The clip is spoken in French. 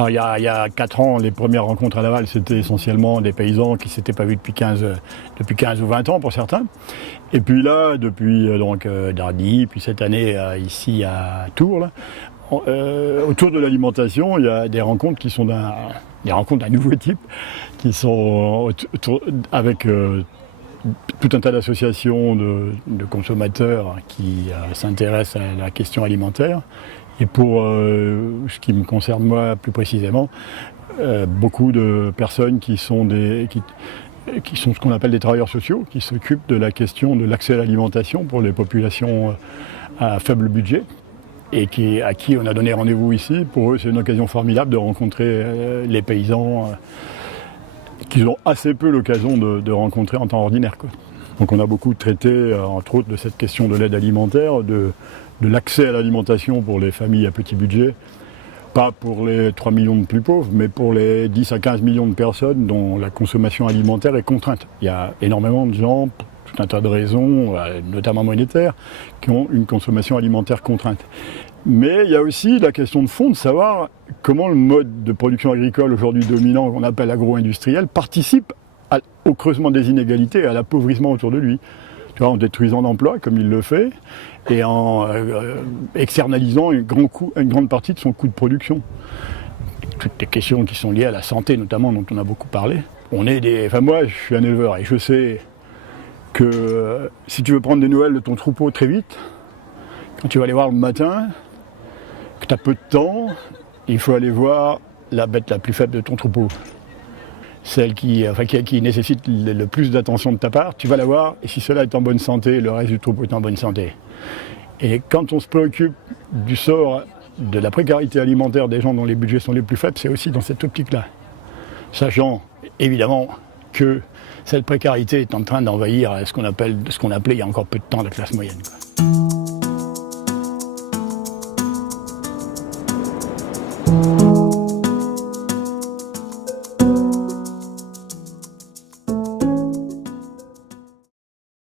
Alors, il y a 4 ans, les premières rencontres à Laval, c'était essentiellement des paysans qui ne s'étaient pas vus depuis 15 ou 20 ans pour certains. Et puis là, depuis Dardy, puis cette année ici à Tours, là, autour de l'alimentation, il y a des rencontres qui sont des rencontres d'un nouveau type, qui sont avec tout un tas d'associations de consommateurs qui s'intéressent à la question alimentaire. Et pour ce qui me concerne moi plus précisément, beaucoup de personnes qui sont ce qu'on appelle des travailleurs sociaux, qui s'occupent de la question de l'accès à l'alimentation pour les populations à faible budget, et à qui on a donné rendez-vous ici. Pour eux, c'est une occasion formidable de rencontrer les paysans qu'ils ont assez peu l'occasion de rencontrer en temps ordinaire, quoi. Donc on a beaucoup traité, entre autres, de cette question de l'aide alimentaire, de l'accès à l'alimentation pour les familles à petit budget, pas pour les 3 millions de plus pauvres, mais pour les 10 à 15 millions de personnes dont la consommation alimentaire est contrainte. Il y a énormément de gens, pour tout un tas de raisons, notamment monétaires, qui ont une consommation alimentaire contrainte. Mais il y a aussi la question de fond de savoir comment le mode de production agricole aujourd'hui dominant, qu'on appelle agro-industriel, participe au creusement des inégalités et à l'appauvrissement autour de lui. Tu vois, en détruisant l'emploi, comme il le fait, et en externalisant une grande partie de son coût de production. Toutes les questions qui sont liées à la santé, notamment, dont on a beaucoup parlé. Moi, je suis un éleveur et je sais que si tu veux prendre des nouvelles de ton troupeau très vite, quand tu vas aller voir le matin, que tu as peu de temps, il faut aller voir la bête la plus faible de ton troupeau. Celle qui nécessite le plus d'attention de ta part, tu vas la voir, et si cela est en bonne santé, le reste du troupeau est en bonne santé. Et quand on se préoccupe du sort de la précarité alimentaire des gens dont les budgets sont les plus faibles, c'est aussi dans cette optique-là. Sachant, évidemment, que cette précarité est en train d'envahir ce qu'on appelait il y a encore peu de temps la classe moyenne, quoi.